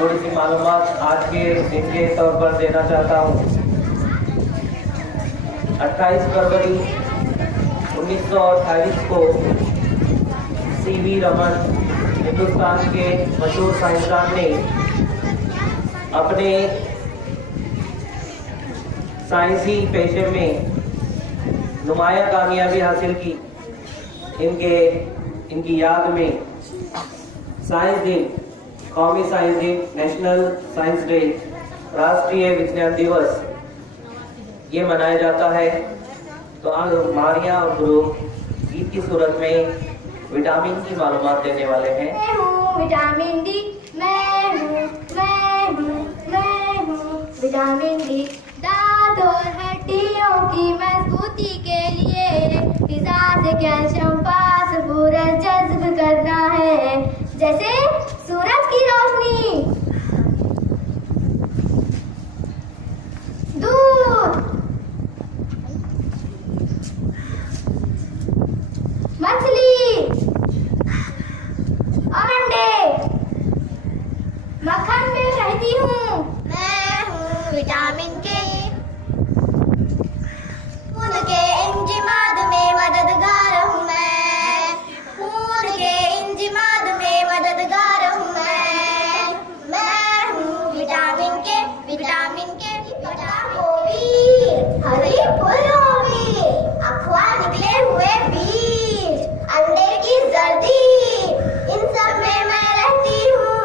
थोड़ी सी मालूमात आज के दिन के तौर पर देना चाहता हूँ। 28 फरवरी 1928 को सीवी रमन हिंदुस्तान के मशहूर साइंसदान ने अपने साइंसी पेशे में नुमाया कामयाबी हासिल की। इनकी याद में साइंस दिन, कौमी साइंस दिन, नेशनल साइंस डे, राष्ट्रीय विज्ञान दिवस ये मनाया जाता है। तो आज मारिया और गुरु गीत की सूरत में विटामिन की मालूमात देने वाले हैं। मैं हूँ विटामिन डी, मैं हूँ विटामिन डी। दांत और हड्डियों की मजबूती के लिए ग़िज़ा से कैल्शियम फास्फोरस जज़्ब करना है, जैसे सूरज की रोशनी। दूध, मछली और अंडे। मक्खन में रहती हूँ। मैं हूँ विटामिन के, खून के इंजिमाद में मददगार हूँ मैं, खून के इंजिमाद में मददगार हूँ मैं हूँ विटामिन के, विटामिन के। हरी फूलों में अखबार निकले हुए बीज, अंडे की जर्दी, इन सब में मैं रहती हूँ,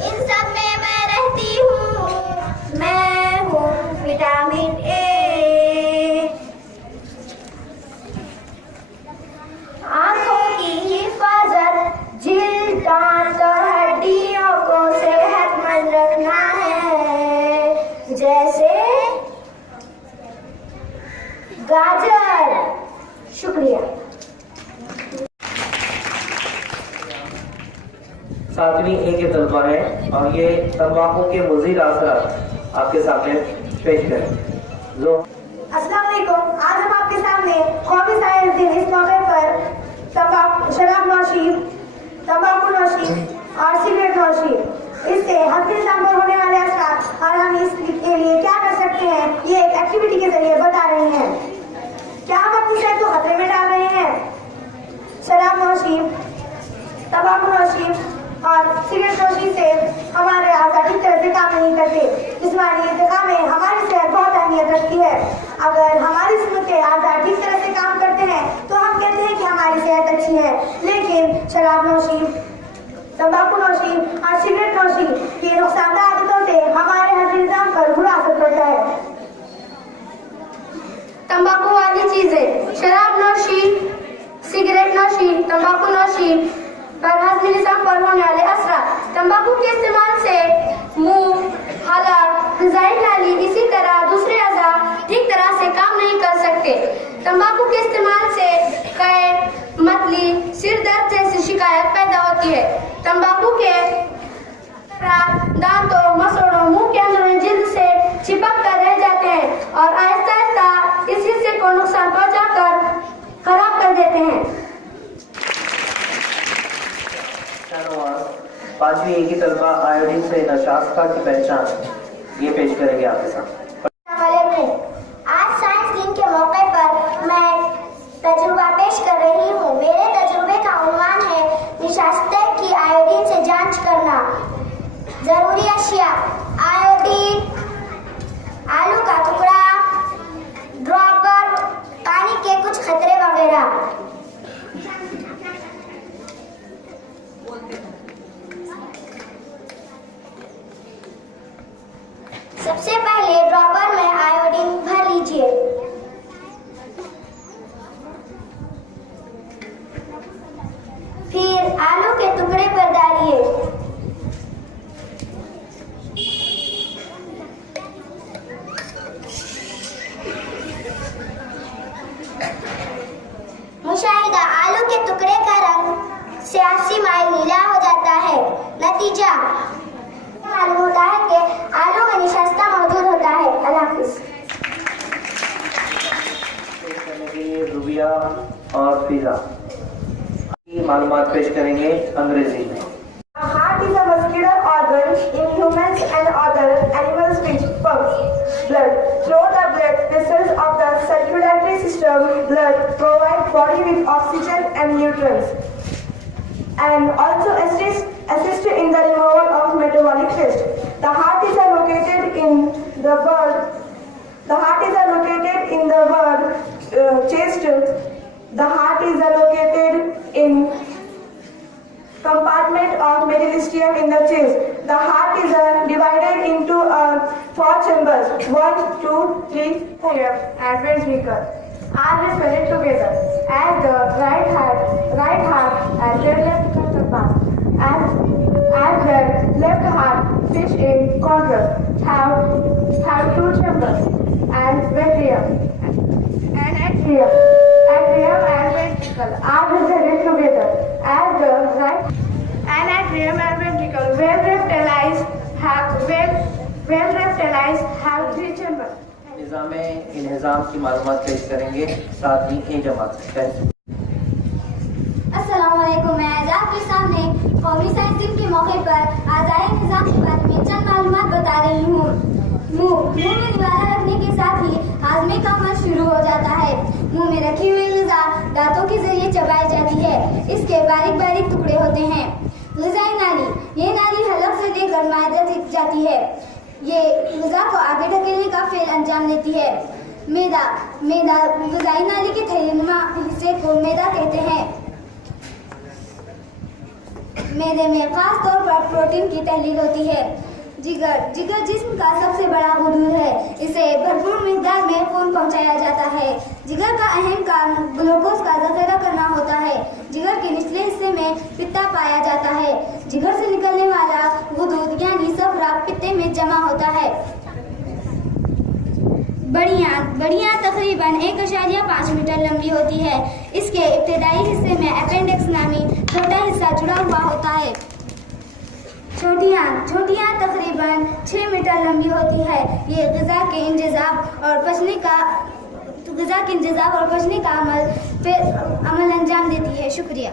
इन सब में मैं रहती हूँ। मैं हूँ विटामिन ए। आँखों की हिफाजत, जिल्द, दांत और हड्डियों को सेहतमंद रखना है, जैसे गाजर। शुक्रिया। 7वीं ए के तलबा है और ये तंबाकू के मुज़िर असरात आपके सामने पेश करें। अस्सलाम वालेकुम। आज हम आपके सामने कौमी साइंस दिन इस मौके पर शराब नौशी, तंबाकू नौशी और सिगरेट नौशी, इससे हफ्ते पर होने वाले असरात और हम इसके लिए क्या कर सकते हैं ये एक एक्टिविटी के जरिए बता रहे हैं। क्या हम अपनी सेहत को खतरे में डाल रहे हैं? शराब नौशी, तंबाकू नौशी और सिगरेट नौशी से हमारे आज़ाद ठीक तरह से काम नहीं करते। जिस्मानी इंतज़ाम में हमारी सेहत बहुत अहमियत रखती है। अगर हमारी जिस्म के आज़ाद ठीक तरह से काम करते हैं तो हम कहते हैं कि हमारी सेहत अच्छी है, लेकिन शराब नौशी, तंबाकू नौशी और सिगरेट नौशी की नुकसानदायक आदतों से हमारे हज़मी निज़ाम पर बुरा असर पड़ता है। तंबाकू वाली चीजें, शराब नौशी, सिगरेट नौशी, तंबाकू नौशी पर हज़मी निज़ाम पर होने वाले असरात। तंबाकू के इस्तेमाल से मुंह, हलक, ग़िज़ाई नाली, इसी तरह दूसरे अज़ा ठीक तरह से काम नहीं कर सकते। तंबाकू के इस्तेमाल से कैद, मतली, सिर दर्द जैसी शिकायत पैदा होती है। तंबाकू के दांतों, मसोड़ों, मुंह के अंदर जिल्द से चिपक कर रह जाते हैं और आहिस्ता आहिस्ता इस हिस्से को नुकसान पहुंचाकर खराब कर देते हैं। 5वीं ए की तलबा आयोडीन से नशास्ता की पहचान ये पेश करेंगे आपके साथ। आज साइंस दिन के मौके पर मैं तजुर्बा पेश कर रही हूँ। मेरे तजुर्बे का उन्वान है निशास्ते की आयोडीन से जांच करना। जरूरी अशिया: आयोडीन, आलू का टुकड़ा, ड्रॉपर, पानी के कुछ खतरे वगैरह। सबसे पहले ड्रॉपर में आयोडीन भर लीजिए। फिर आलू के टुकड़े पर डालिए। मुशाहिदा: आलू के टुकड़े का रंग स्यासी माइल नीला हो जाता है। नतीजा मालूम होता है कि आलू में निशास्ता मौजूद होता है। अल्लाह हाफिज़। रुबिया और फिजा मालूमात पेश करेंगे अंग्रेजी में। Heart is a muscular organ in humans and other animals which pumps blood through the blood vessels of the circulatory system. Blood provides body with oxygen and nutrients, and also assist in the removal of metabolic waste. The heart is located in the bird. The heart is located in the bird chest. The heart is located in compartment of medullarium in the chest. The heart is divided into 4 chambers, 1, 2, 3, 4, and ventricle are connected together. As the right heart and left counterpart, as the left heart fish in contrast have 2 chambers, and ventricle and atrium and ventricle are connected together. As the right and atrium and ventricle well reptiles have 3 chambers. निज़ाम की मालूमात पेश करेंगे, साथ ही ए जमात अस्सलाम वालेकुम। मैं आज आपके सामने कौमी साइंस दिन के मौके पर आज़ादी निज़ाम के बारे में चंद मालूमात बता रही हूँ। मुंह में निवाला रखने के साथ ही हाजमे का अमल शुरू हो जाता है। मुंह में रखी हुई ग़िज़ा दांतों के जरिए चबाई जाती है। इसके बारीक बारीक टुकड़े होते हैं। ग़िज़ाई नाली, ये नाली हलक से लेकर मादा तक जाती है। ये ग़िज़ा को आगे ढकेलने का फेल अंजाम देती है। मैदा ग़िज़ाई नाली के थैलीनुमा हिस्से को मैदा कहते हैं। मैदे में खास तौर पर प्रोटीन की तहलील होती है। जिगर जिस्म का सबसे बड़ा गुदूद है। इसे भरपूर मिक़दार में खून पहुंचाया जाता है। जिगर का अहम काम ग्लूकोज का ज़ख़ीरा करना होता है। जिगर के निचले हिस्से में पित्ता पाया जाता है। जिगर से निकलने वाला गुदूद यानी सफरा पित्ते में जमा होता है। बड़ियाँ तकरीबन 1.5 मीटर लंबी होती है। इसके इब्तदाई हिस्से में अपेंडिक्स नामी छोटा हिस्सा जुड़ा हुआ होता है। छोटियाँ तकरीबन 6 मीटर लंबी होती है। ये ग़िज़ा के इंतज़ाब और पचने का अमल अंजाम देती है। शुक्रिया।